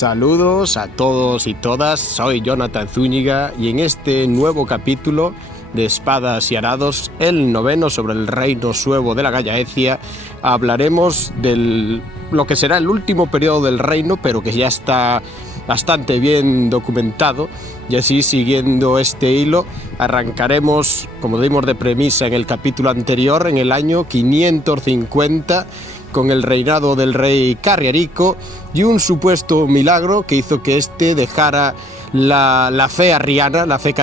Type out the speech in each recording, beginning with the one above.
Saludos a todos y todas, soy Jonathan Zúñiga y en este nuevo capítulo de Espadas y Arados, el noveno sobre el reino suevo de la Gallaecia, hablaremos de lo que será el último periodo del reino, pero que ya está bastante bien documentado, y así, siguiendo este hilo, arrancaremos, como dimos de premisa en el capítulo anterior, en el año 550, con el reinado del rey Carriarico y un supuesto milagro que hizo que éste dejara la fe arriana, la fe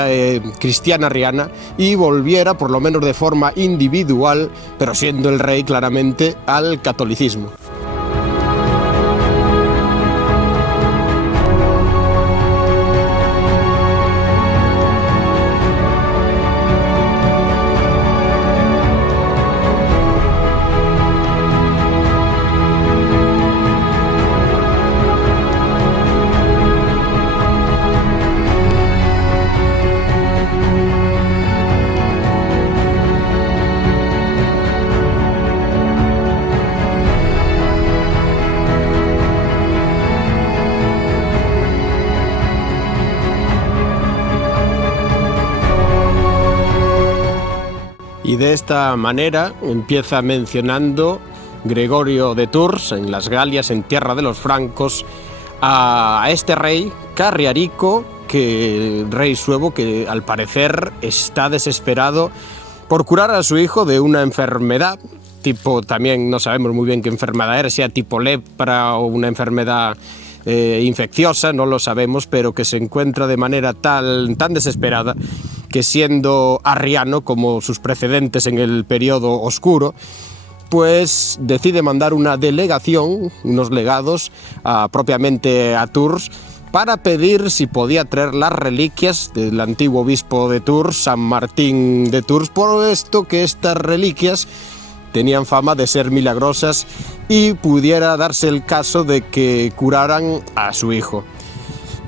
cristiana arriana, y volviera, por lo menos de forma individual, pero siendo el rey claramente, al catolicismo. Y de esta manera empieza mencionando Gregorio de Tours, en las Galias, en tierra de los francos, a este rey Carriarico, rey suevo, que al parecer está desesperado por curar a su hijo de una enfermedad, tipo, también no sabemos muy bien qué enfermedad era, sea tipo lepra o una enfermedad infecciosa, no lo sabemos, pero que se encuentra de manera tan desesperada que, siendo arriano como sus precedentes en el periodo oscuro, pues decide mandar una delegación, unos legados, propiamente a Tours, para pedir si podía traer las reliquias del antiguo obispo de Tours, San Martín de Tours, puesto que estas reliquias tenían fama de ser milagrosas y pudiera darse el caso de que curaran a su hijo.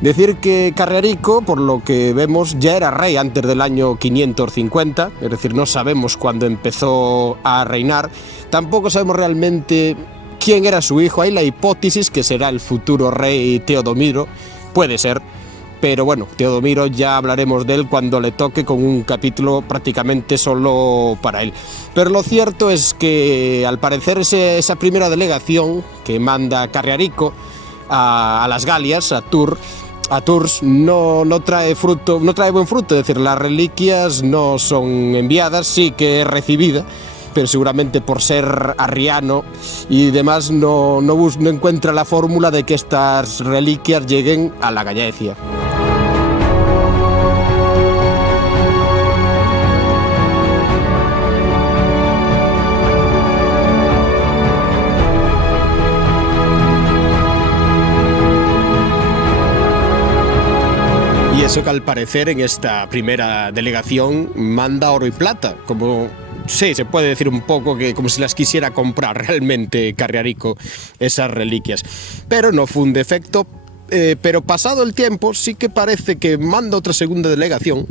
Decir que Carriarico, por lo que vemos, ya era rey antes del año 550, es decir, no sabemos cuándo empezó a reinar, tampoco sabemos realmente quién era su hijo. Hay la hipótesis que será el futuro rey Teodomiro, puede ser, pero bueno, Teodomiro ya hablaremos de él cuando le toque, con un capítulo prácticamente solo para él. Pero lo cierto es que, al parecer, esa primera delegación que manda Carriarico a las Galias, a Tours, no trae buen fruto, es decir, las reliquias no son enviadas, sí que es recibida, pero seguramente por ser arriano y demás no encuentra la fórmula de que estas reliquias lleguen a la Gallaecia. Y eso que, al parecer, en esta primera delegación manda oro y plata, como sí, se puede decir un poco que como si las quisiera comprar realmente Carriarico, esas reliquias. Pero no fue un defecto, pero pasado el tiempo sí que parece que manda otra segunda delegación,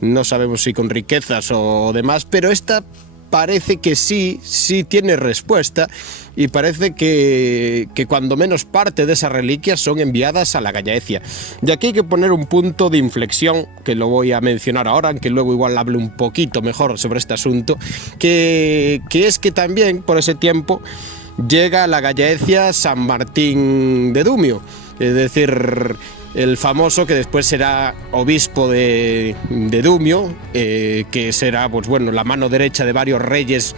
no sabemos si con riquezas o demás, pero esta parece que sí tiene respuesta, y parece que cuando menos parte de esas reliquias son enviadas a la Gallaecia. Y aquí hay que poner un punto de inflexión, que lo voy a mencionar ahora, aunque luego igual hable un poquito mejor sobre este asunto, que es que también por ese tiempo llega a la Gallaecia San Martín de Dumio, es decir, el famoso, que después será obispo de Dumio, que será, pues bueno, la mano derecha de varios reyes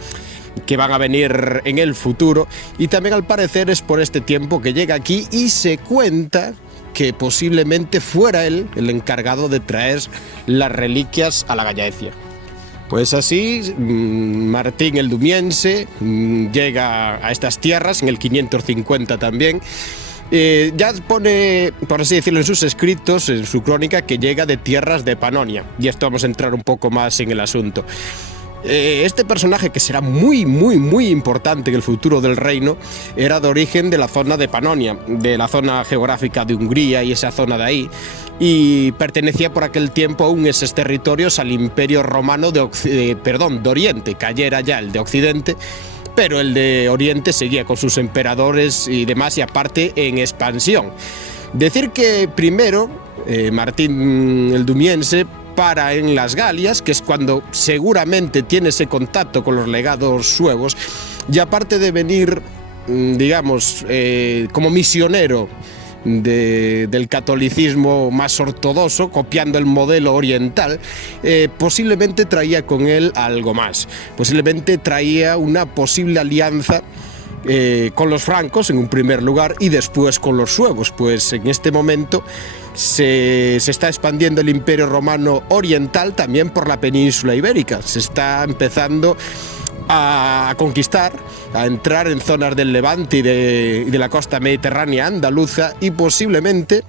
que van a venir en el futuro. Y también, al parecer, es por este tiempo que llega aquí, y se cuenta que posiblemente fuera él el encargado de traer las reliquias a la Gallaecia. Pues así, Martín el Dumiense llega a estas tierras en el 550 también. Ya pone, por así decirlo, en sus escritos, en su crónica, que llega de tierras de Panonia, y esto vamos a entrar un poco más en el asunto. Este personaje, que será muy importante en el futuro del reino, era de origen de la zona de Panonia, de la zona geográfica de Hungría y esa zona de ahí, y pertenecía por aquel tiempo aún esos territorios al Imperio Romano de Oriente. Cayera ya el de Occidente, pero el de Oriente seguía con sus emperadores y demás, y aparte en expansión. Decir que primero Martín el Dumiense para en las Galias, que es cuando seguramente tiene ese contacto con los legados suevos, y aparte de venir, digamos, como misionero del catolicismo más ortodoxo, copiando el modelo oriental, posiblemente traía con él algo más. Posiblemente traía una posible alianza con los francos en un primer lugar y después con los suevos, pues en este momento se está expandiendo el Imperio Romano Oriental también por la península ibérica. Se está empezando a conquistar, a entrar en zonas del Levante y de la costa mediterránea andaluza, y posiblemente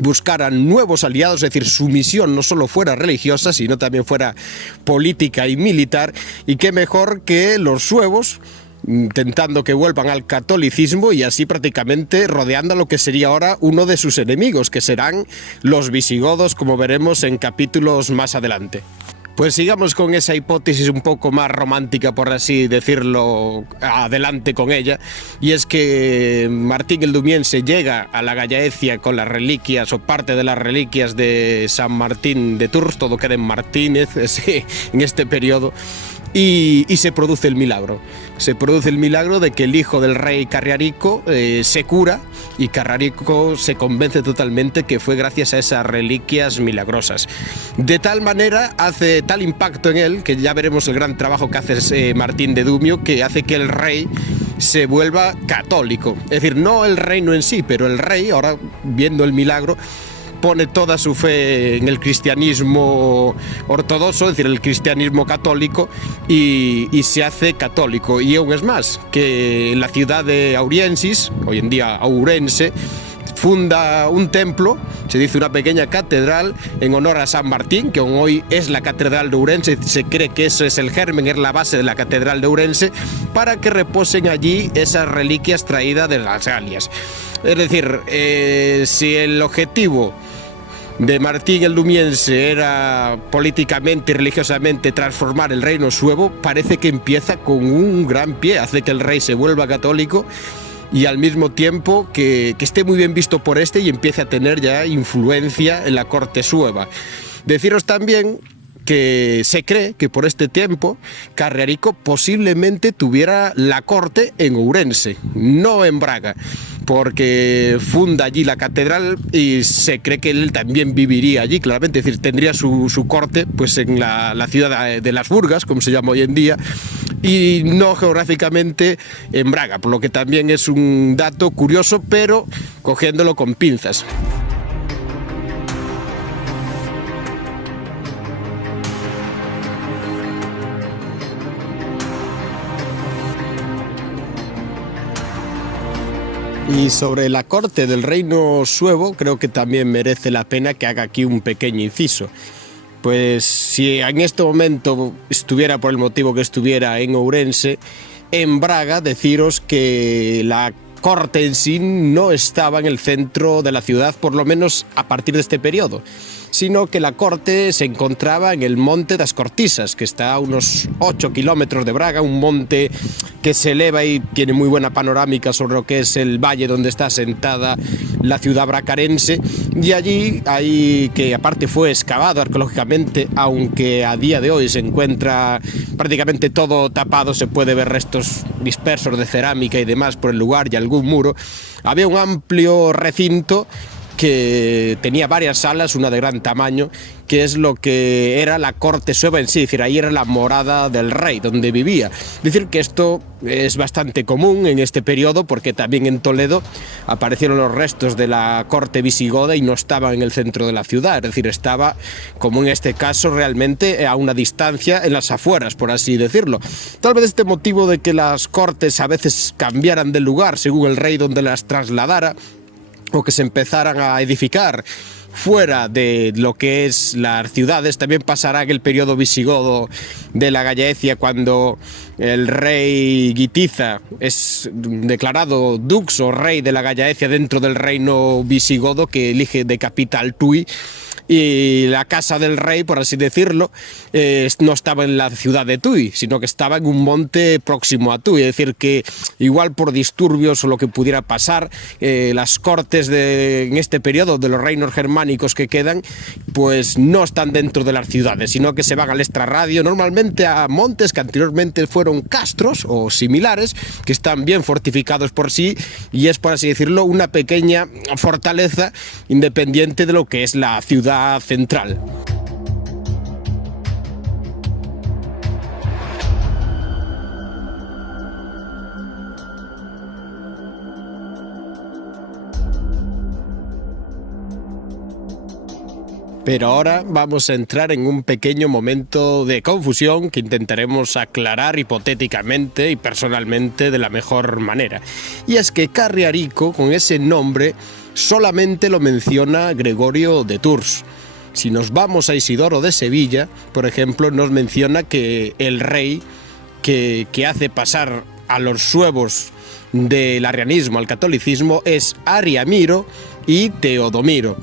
buscaran nuevos aliados, es decir, su misión no solo fuera religiosa, sino también fuera política y militar, y qué mejor que los suevos, intentando que vuelvan al catolicismo y así prácticamente rodeando a lo que sería ahora uno de sus enemigos, que serán los visigodos, como veremos en capítulos más adelante. Pues sigamos con esa hipótesis un poco más romántica, por así decirlo, adelante con ella, y es que Martín el Dumiense llega a la Gallaecia con las reliquias o parte de las reliquias de San Martín de Tours, todo queda en Martínez en este periodo, y se produce el milagro. Se produce el milagro de que el hijo del rey Carriarico se cura, y Carriarico se convence totalmente que fue gracias a esas reliquias milagrosas. De tal manera hace tal impacto en él, que ya veremos el gran trabajo que hace Martín de Dumio, que hace que el rey se vuelva católico. Es decir, no el reino en sí, pero el rey, ahora viendo el milagro, pone toda su fe en el cristianismo ortodoxo, es decir, el cristianismo católico, y se hace católico. Y aún es más, que en la ciudad de Auriensis, hoy en día Ourense, funda un templo, se dice una pequeña catedral, en honor a San Martín, que aún hoy es la catedral de Ourense. Se cree que eso es el germen, es la base de la catedral de Ourense, para que reposen allí esas reliquias traídas de las Galias. Es decir, si el objetivo de Martín el Dumiense era políticamente y religiosamente transformar el reino suevo, parece que empieza con un gran pie, hace que el rey se vuelva católico y al mismo tiempo que esté muy bien visto por este y empiece a tener ya influencia en la corte sueva. Deciros también que se cree que por este tiempo Carriarico posiblemente tuviera la corte en Ourense, no en Braga, porque funda allí la catedral y se cree que él también viviría allí, claramente, es decir, tendría su corte pues en la ciudad de Las Burgas, como se llama hoy en día, y no geográficamente en Braga, por lo que también es un dato curioso, pero cogiéndolo con pinzas. Y sobre la corte del reino suevo, creo que también merece la pena que haga aquí un pequeño inciso. Pues si en este momento estuviera, por el motivo que estuviera, en Ourense, en Braga, deciros que la corte en sí no estaba en el centro de la ciudad, por lo menos a partir de este periodo, sino que la corte se encontraba en el Monte das Cortisas, que está a unos 8 kilómetros de Braga, un monte que se eleva y tiene muy buena panorámica sobre lo que es el valle donde está asentada la ciudad bracarense, y allí hay, que aparte fue excavado arqueológicamente, aunque a día de hoy se encuentra prácticamente todo tapado, se puede ver restos dispersos de cerámica y demás por el lugar y algún muro. Había un amplio recinto que tenía varias salas, una de gran tamaño, que es lo que era la corte sueva en sí, es decir, ahí era la morada del rey, donde vivía. Es decir, que esto es bastante común en este periodo, porque también en Toledo aparecieron los restos de la corte visigoda y no estaba en el centro de la ciudad, es decir, estaba, como en este caso, realmente a una distancia en las afueras, por así decirlo. Tal vez este motivo de que las cortes a veces cambiaran de lugar según el rey donde las trasladara, o que se empezaran a edificar fuera de lo que es las ciudades, también pasará en el periodo visigodo de la Gallaecia, cuando el rey Guitiza es declarado dux o rey de la Gallaecia dentro del reino visigodo, que elige de capital Tui, y la casa del rey, por así decirlo, no estaba en la ciudad de Tui, sino que estaba en un monte próximo a Tui. Es decir, que igual por disturbios o lo que pudiera pasar, las cortes en este periodo de los reinos germánicos que quedan, pues no están dentro de las ciudades, sino que se van al extrarradio, normalmente a montes que anteriormente fueron castros o similares, que están bien fortificados por sí, y es, por así decirlo, una pequeña fortaleza independiente de lo que es la ciudad central. Pero ahora vamos a entrar en un pequeño momento de confusión que intentaremos aclarar hipotéticamente y personalmente de la mejor manera. Y es que Carriarico, con ese nombre, solamente lo menciona Gregorio de Tours. Si nos vamos a Isidoro de Sevilla, por ejemplo, nos menciona que el rey que hace pasar a los suevos del arrianismo al catolicismo es Ariamiro y Teodomiro.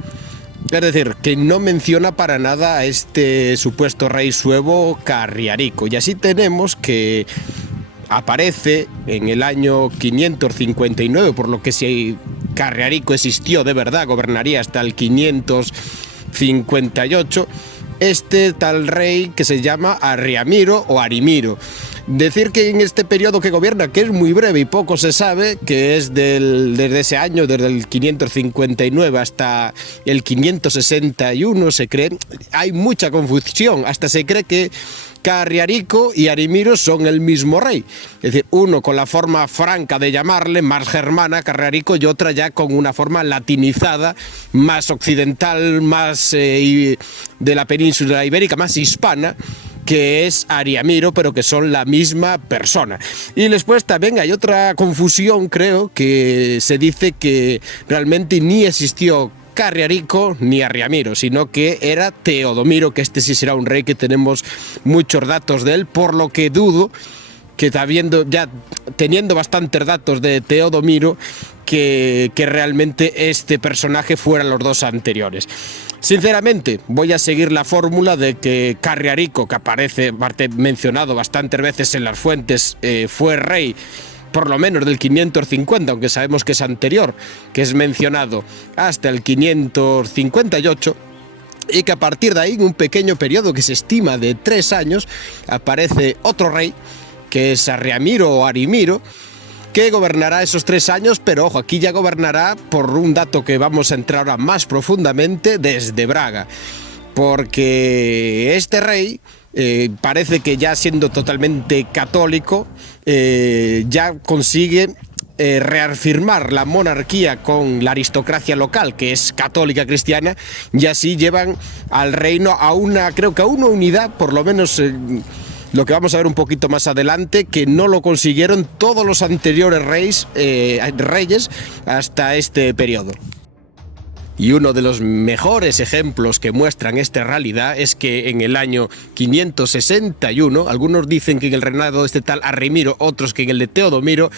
Es decir, que no menciona para nada a este supuesto rey suevo Carriarico. Y así tenemos que aparece en el año 559, por lo que si Carriarico existió de verdad, gobernaría hasta el 558, este tal rey que se llama Arriamiro o Arimiro. Decir que en este periodo que gobierna, que es muy breve y poco se sabe, que es desde ese año, desde el 559 hasta el 561, se cree, hay mucha confusión, hasta se cree que Carriarico y Arimiro son el mismo rey, es decir, uno con la forma franca de llamarle, más germana, Carriarico, y otra ya con una forma latinizada, más occidental, más de la península ibérica, más hispana, que es Ariamiro, pero que son la misma persona. Y después también hay otra confusión, creo, que se dice que realmente ni existió Carriarico ni Arriamiro, sino que era Teodomiro, que este sí será un rey que tenemos muchos datos de él, por lo que dudo que teniendo bastantes datos de Teodomiro, que realmente este personaje fueran los dos anteriores. Sinceramente, voy a seguir la fórmula de que Carriarico, que aparece mencionado bastantes veces en las fuentes, fue rey por lo menos del 550, aunque sabemos que es anterior, que es mencionado hasta el 558, y que a partir de ahí, en un pequeño periodo que se estima de 3 años, aparece otro rey, que es Arriamiro o Arimiro, que gobernará esos 3 años, pero ojo, aquí ya gobernará, por un dato que vamos a entrar ahora más profundamente, desde Braga, porque este rey parece que ya siendo totalmente católico, ya consigue reafirmar la monarquía con la aristocracia local, que es católica cristiana, y así llevan al reino a una unidad, por lo menos lo que vamos a ver un poquito más adelante, que no lo consiguieron todos los anteriores reyes hasta este periodo. Y uno de los mejores ejemplos que muestran esta realidad es que en el año 561, algunos dicen que en el reinado de este tal Arrimiro, otros que en el de Teodomiro,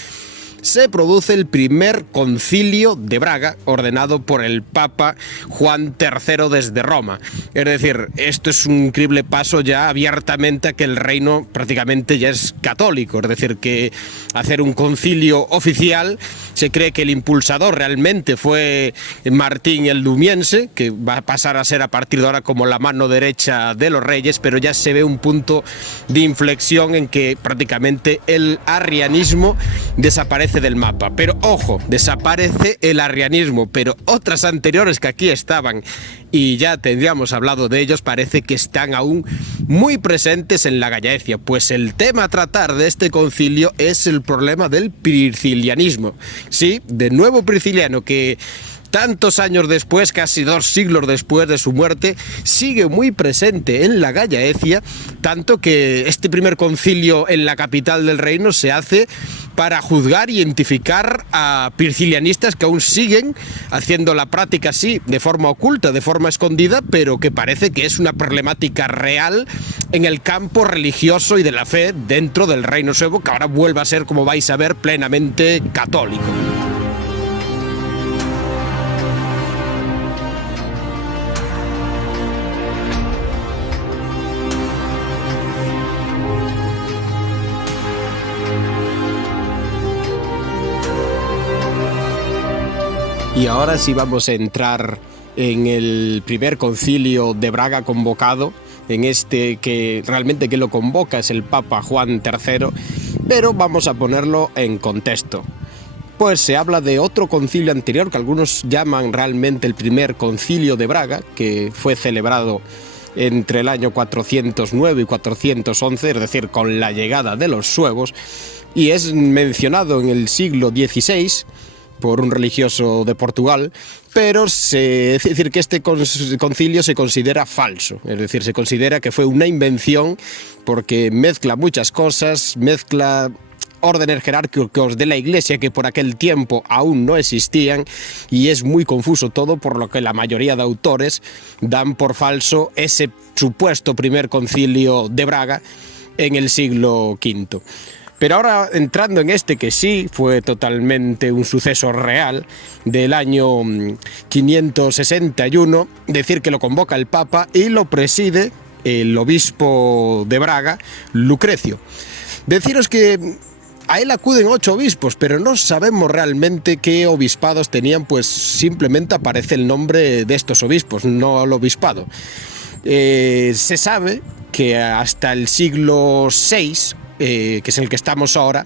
se produce el primer concilio de Braga, ordenado por el Papa Juan III desde Roma. Es decir, esto es un increíble paso ya abiertamente a que el reino prácticamente ya es católico. Es decir, que hacer un concilio oficial, se cree que el impulsador realmente fue Martín el Dumiense, que va a pasar a ser a partir de ahora como la mano derecha de los reyes, pero ya se ve un punto de inflexión en que prácticamente el arrianismo desaparece del mapa. Pero ojo, desaparece el arrianismo, pero otras anteriores que aquí estaban y ya tendríamos hablado de ellos, parece que están aún muy presentes en la Gallaecia, pues el tema a tratar de este concilio es el problema del priscilianismo. Sí, de nuevo Prisciliano, que tantos años después, casi 2 siglos después de su muerte, sigue muy presente en la Gallaecia, tanto que este primer concilio en la capital del reino se hace para juzgar y identificar a priscilianistas que aún siguen haciendo la práctica así, de forma oculta, de forma escondida, pero que parece que es una problemática real en el campo religioso y de la fe dentro del reino suevo, que ahora vuelve a ser, como vais a ver, plenamente católico. Y ahora sí vamos a entrar en el primer concilio de Braga convocado, en este que realmente que lo convoca es el Papa Juan III, pero vamos a ponerlo en contexto. Pues se habla de otro concilio anterior que algunos llaman realmente el primer concilio de Braga, que fue celebrado entre el año 409 y 411, es decir, con la llegada de los suevos, y es mencionado en el siglo XVI por un religioso de Portugal, pero es decir que este concilio se considera falso, es decir, se considera que fue una invención porque mezcla muchas cosas, mezcla órdenes jerárquicos de la Iglesia que por aquel tiempo aún no existían, y es muy confuso todo, por lo que la mayoría de autores dan por falso ese supuesto primer concilio de Braga en el siglo V. Pero ahora, entrando en este que sí fue totalmente un suceso real, del año 561, decir que lo convoca el Papa y lo preside el obispo de Braga, Lucrecio. Deciros que a él acuden 8 obispos, pero no sabemos realmente qué obispados tenían, pues simplemente aparece el nombre de estos obispos, no el obispado. Se sabe que hasta el siglo VI, que es el que estamos ahora,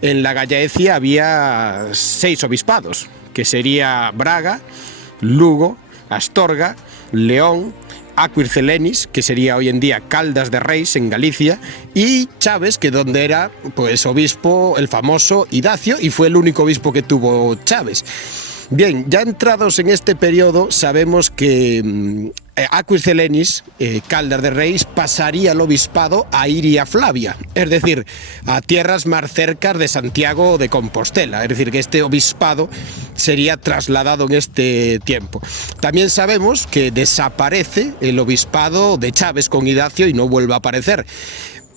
en la Gallaecia había 6 obispados, que sería Braga, Lugo, Astorga, León, Aquircelenis, que sería hoy en día Caldas de Reis en Galicia, y Chaves, que donde era pues obispo el famoso Idacio, y fue el único obispo que tuvo Chaves. Bien, ya entrados en este periodo, sabemos que Aquircelenis, Caldas de Reis, pasaría el obispado a Iria Flavia, es decir, a tierras más cercas de Santiago de Compostela, es decir, que este obispado sería trasladado en este tiempo. También sabemos que desaparece el obispado de Chaves con Idacio y no vuelve a aparecer.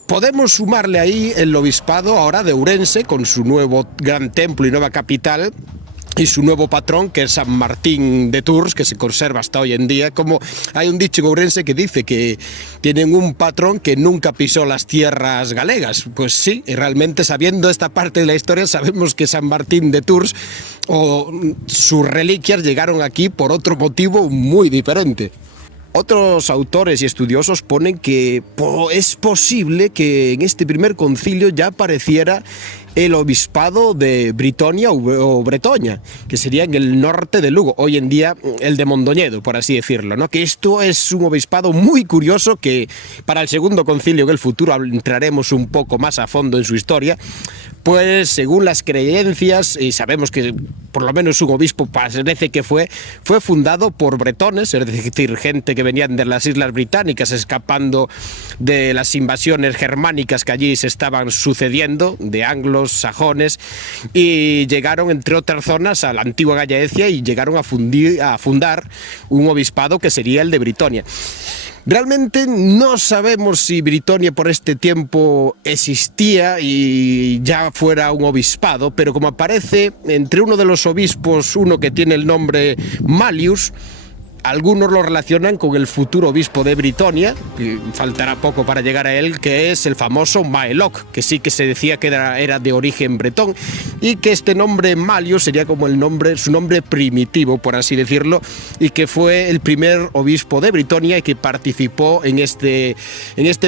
Podemos sumarle ahí el obispado ahora de Ourense, con su nuevo gran templo y nueva capital, y su nuevo patrón, que es San Martín de Tours, que se conserva hasta hoy en día. Como hay un dicho en Ourense que dice que tienen un patrón que nunca pisó las tierras galegas. Pues sí, y realmente, sabiendo esta parte de la historia, sabemos que San Martín de Tours o sus reliquias llegaron aquí por otro motivo muy diferente. Otros autores y estudiosos ponen que es posible que en este primer concilio ya apareciera el obispado de Britonia o Bretoña, que sería en el norte de Lugo, hoy en día el de Mondoñedo, por así decirlo, ¿no? Que esto es un obispado muy curioso que para el segundo concilio, en el futuro entraremos un poco más a fondo en su historia, pues según las creencias, y sabemos que por lo menos un obispo parece que fue fundado por bretones, es decir, gente que venían de las Islas Británicas escapando de las invasiones germánicas que allí se estaban sucediendo, de anglos, sajones, y llegaron, entre otras zonas, a la antigua Gallaecia y llegaron a fundar un obispado que sería el de Britonia. Realmente no sabemos si Britonia por este tiempo existía y ya fuera un obispado, pero como aparece entre uno de los obispos, uno que tiene el nombre Mallius, algunos lo relacionan con el futuro obispo de Britonia, que faltará poco para llegar a él, que es el famoso Maeloc, que sí que se decía que era de origen bretón, y que este nombre Mallius sería como su nombre primitivo, por así decirlo, y que fue el primer obispo de Britonia y que participó en este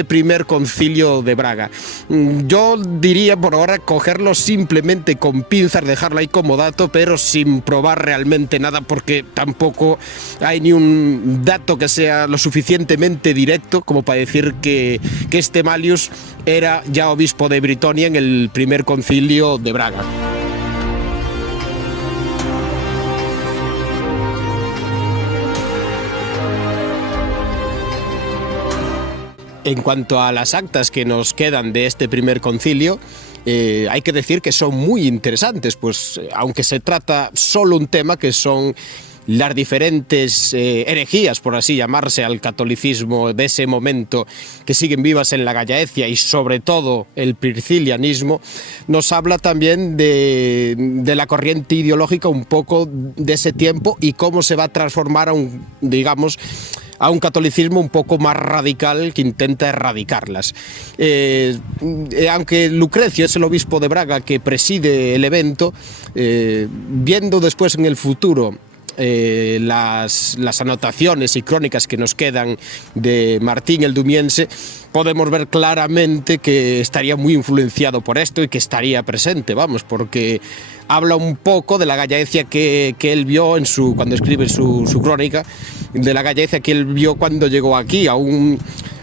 primer concilio de Braga. Yo diría por ahora cogerlo simplemente con pinzas, dejarlo ahí como dato, pero sin probar realmente nada, porque tampoco hay ni un dato que sea lo suficientemente directo como para decir que este Mallius era ya obispo de Britonia en el primer concilio de Braga. En cuanto a las actas que nos quedan de este primer concilio, hay que decir que son muy interesantes, pues aunque se trata solo un tema que son las diferentes herejías, por así llamarse, al catolicismo de ese momento que siguen vivas en la Gallaecia, y sobre todo el priscilianismo, nos habla también de la corriente ideológica un poco de ese tiempo y cómo se va a transformar a un catolicismo un poco más radical que intenta erradicarlas. Aunque Lucrecio es el obispo de Braga que preside el evento, viendo después en el futuro las anotaciones y crónicas que nos quedan de Martín el Dumiense, podemos ver claramente que estaría muy influenciado por esto y que estaría presente, vamos, porque habla un poco de la gallaecia que él vio cuando escribe su crónica, de la gallaecia que él vio cuando llegó aquí, aún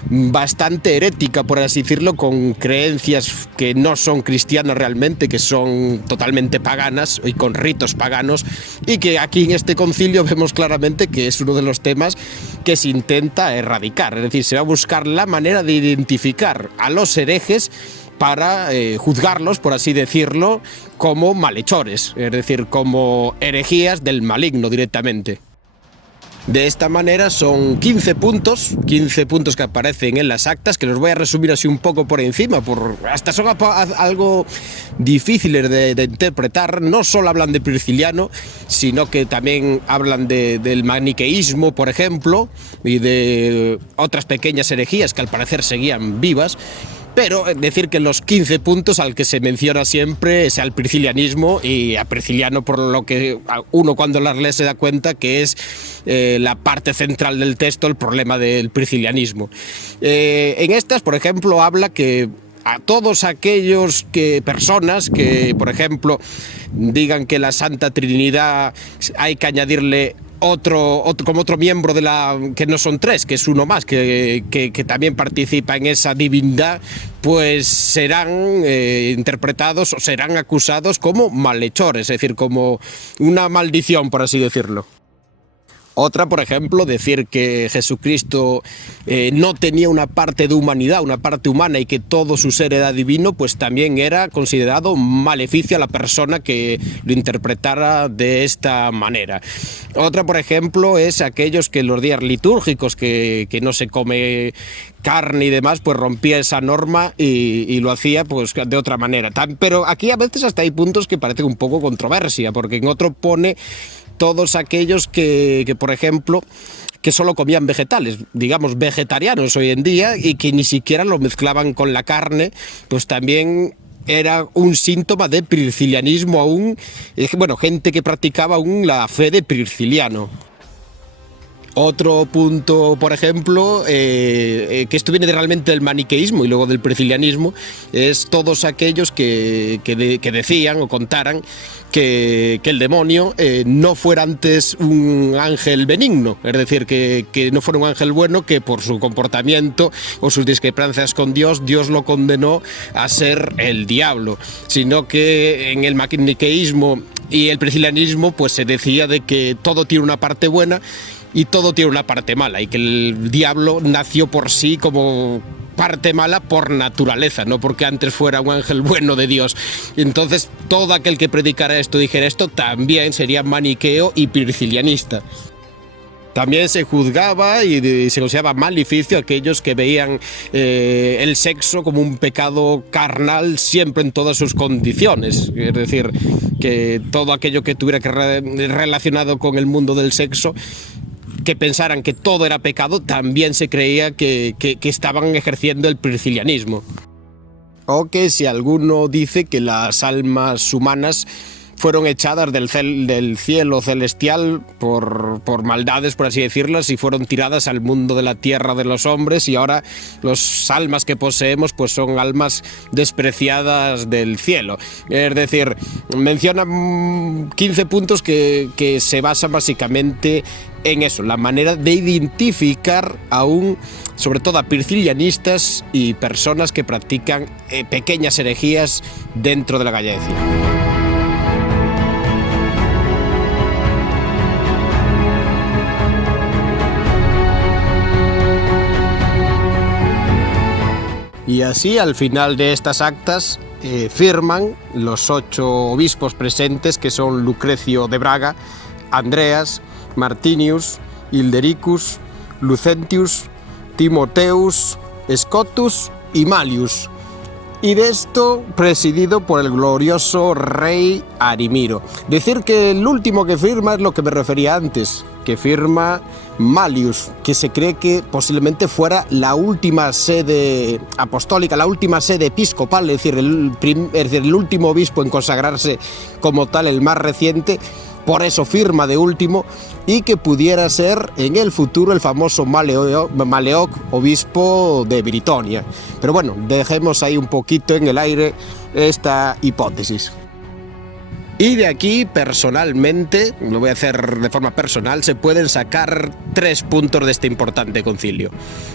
bastante herética, por así decirlo, con creencias que no son cristianas realmente, que son totalmente paganas y con ritos paganos, y que aquí en este concilio vemos claramente que es uno de los temas que se intenta erradicar, es decir, se va a buscar la manera de identificar a los herejes para juzgarlos, por así decirlo, como malhechores, es decir, como herejías del maligno directamente. De esta manera son 15 puntos que aparecen en las actas, que los voy a resumir así un poco por encima, hasta son algo difíciles de interpretar. No solo hablan de Prisciliano, sino que también hablan del maniqueísmo, por ejemplo, y de otras pequeñas herejías que al parecer seguían vivas. Pero decir que los 15 puntos al que se menciona siempre es al priscilianismo, y a Prisciliano, por lo que uno cuando las lee se da cuenta que es la parte central del texto, el problema del priscilianismo. En estas, por ejemplo, habla que a todos aquellos personas que, por ejemplo, digan que la Santa Trinidad hay que añadirle como otro miembro que no son tres, que es uno más, que también participa en esa divindad, pues serán interpretados o serán acusados como malhechores, es decir, como una maldición, por así decirlo. Otra, por ejemplo, decir que Jesucristo no tenía una parte de humanidad, una parte humana, y que todo su ser era divino, pues también era considerado maleficio a la persona que lo interpretara de esta manera. Otra, por ejemplo, es aquellos que los días litúrgicos, que no se come carne y demás, pues rompía esa norma y lo hacía pues de otra manera. Pero aquí a veces hasta hay puntos que parecen un poco controversia, porque en otro pone todos aquellos que, por ejemplo, que solo comían vegetales, digamos vegetarianos hoy en día, y que ni siquiera lo mezclaban con la carne, pues también era un síntoma de priscilianismo aún, bueno, gente que practicaba aún la fe de Prisciliano. Otro punto, por ejemplo, que esto viene realmente del maniqueísmo y luego del priscilianismo, es todos aquellos que decían o contaran que el demonio no fuera antes un ángel benigno, es decir, que no fuera un ángel bueno, que por su comportamiento o sus discrepancias con Dios lo condenó a ser el diablo, sino que en el maniqueísmo y el priscilianismo pues se decía de que todo tiene una parte buena y todo tiene una parte mala, y que el diablo nació por sí como parte mala por naturaleza, no porque antes fuera un ángel bueno de Dios. Entonces todo aquel que predicara esto, dijera esto, también sería maniqueo y priscilianista. También se juzgaba y se consideraba maleficio a aquellos que veían el sexo como un pecado carnal siempre en todas sus condiciones. Es decir, que todo aquello que tuviera que relacionado con el mundo del sexo, que pensaran que todo era pecado, también se creía que estaban ejerciendo el priscilianismo. O que si alguno dice que las almas humanas fueron echadas del cielo celestial por maldades, por así decirlas, y fueron tiradas al mundo de la tierra de los hombres, y ahora las almas que poseemos pues son almas despreciadas del cielo. Es decir, menciona 15 puntos que se basan básicamente en eso, la manera de identificar aún, sobre todo a priscilianistas y personas que practican pequeñas herejías dentro de la gallaecia. Y así, al final de estas actas, firman los 8 obispos presentes, que son Lucrecio de Braga, Andreas, Martinius, Hildericus, Lucentius, Timoteus, Scotus y Malius. Y de esto presidido por el glorioso rey Arimiro. Decir que el último que firma es lo que me refería antes, que firma Malius, que se cree que posiblemente fuera la última sede apostólica, la última sede episcopal, es decir, el último obispo en consagrarse como tal, el más reciente, por eso firma de último, y que pudiera ser en el futuro el famoso Maleoc, obispo de Britonia. Pero bueno, dejemos ahí un poquito en el aire esta hipótesis. Y de aquí, personalmente, lo voy a hacer de forma personal, se pueden sacar 3 puntos de este importante concilio.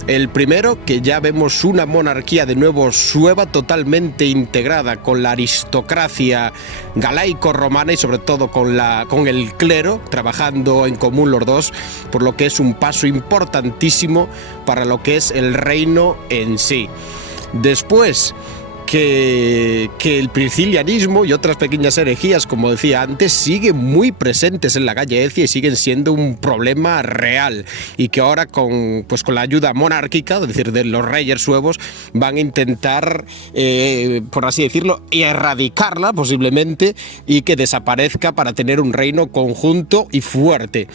El primero, que ya vemos una monarquía de nuevo sueva, totalmente integrada con la aristocracia galaico-romana y sobre todo con el clero, trabajando en común los dos, por lo que es un paso importantísimo para lo que es el reino en sí. Después, que el priscilianismo y otras pequeñas herejías, como decía antes, siguen muy presentes en la Gallaecia y siguen siendo un problema real, y que ahora con la ayuda monárquica, es decir, de los reyes suevos, van a intentar, por así decirlo, erradicarla posiblemente, y que desaparezca para tener un reino conjunto y fuerte.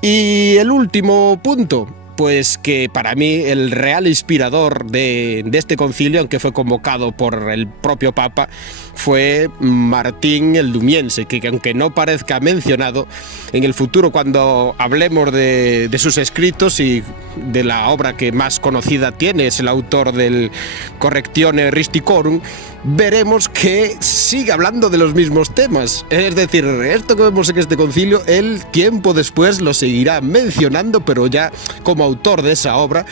Y el último punto, pues que para mí el real inspirador de este concilio, aunque fue convocado por el propio Papa, fue Martín el Dumiense, que aunque no parezca mencionado, en el futuro, cuando hablemos de sus escritos y de la obra que más conocida tiene, es el autor del Correctione Risticorum, veremos que sigue hablando de los mismos temas. Es decir, esto que vemos en este concilio, él tiempo después lo seguirá mencionando, pero ya como autor de esa obra,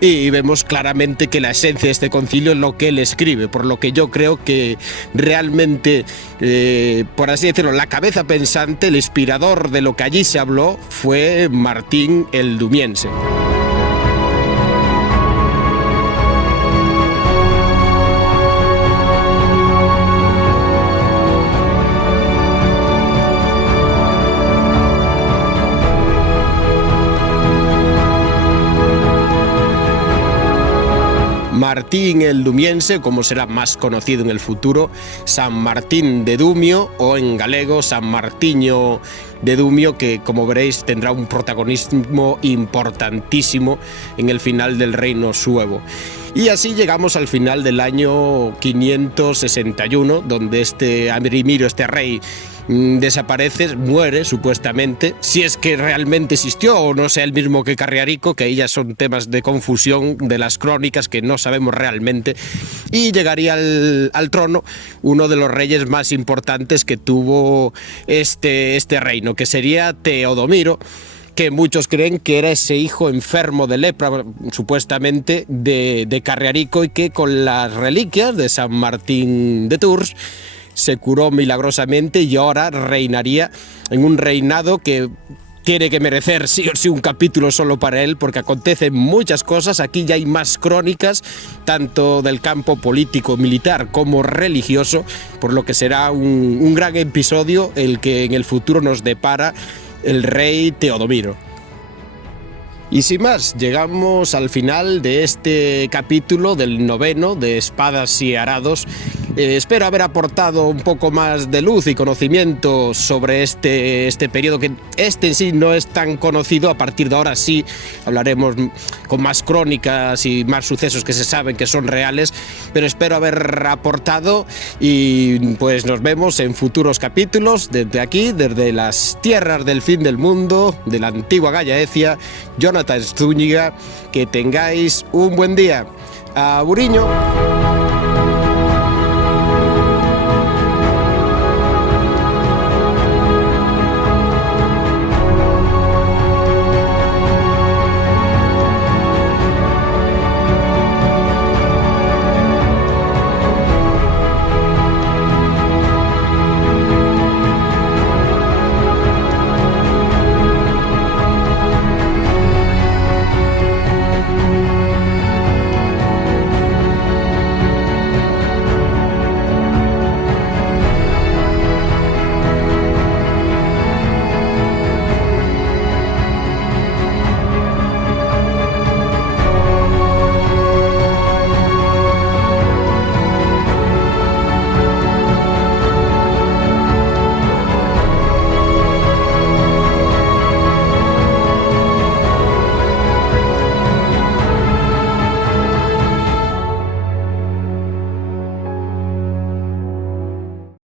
y vemos claramente que la esencia de este concilio es lo que él escribe, por lo que yo creo que realmente, por así decirlo, la cabeza pensante, el inspirador de lo que allí se habló, fue Martín el Dumiense. Martín el Dumiense, como será más conocido en el futuro, San Martín de Dumio, o en galego San Martiño de Dumio, que como veréis tendrá un protagonismo importantísimo en el final del reino suevo. Y así llegamos al final del año 561, donde este Amrimiro, este rey, desaparece, muere supuestamente, si es que realmente existió o no sea el mismo que Carriarico, que ahí ya son temas de confusión de las crónicas que no sabemos realmente, y llegaría al trono uno de los reyes más importantes que tuvo este reino, que sería Teodomiro, que muchos creen que era ese hijo enfermo de lepra, supuestamente, de Carriarico, y que con las reliquias de San Martín de Tours se curó milagrosamente y ahora reinaría en un reinado que tiene que merecer sí o sí un capítulo solo para él, porque acontecen muchas cosas. Aquí ya hay más crónicas, tanto del campo político, militar como religioso, por lo que será un gran episodio el que en el futuro nos depara el rey Teodomiro. Y sin más, llegamos al final de este capítulo del 9º de Espadas y Arados. Espero haber aportado un poco más de luz y conocimiento sobre este periodo, que en sí no es tan conocido. A partir de ahora sí hablaremos con más crónicas y más sucesos que se saben que son reales, pero espero haber aportado, y pues nos vemos en futuros capítulos desde aquí, desde las tierras del fin del mundo, de la antigua Gallaecia. Jonathan Zúñiga, que tengáis un buen día. Aburiño.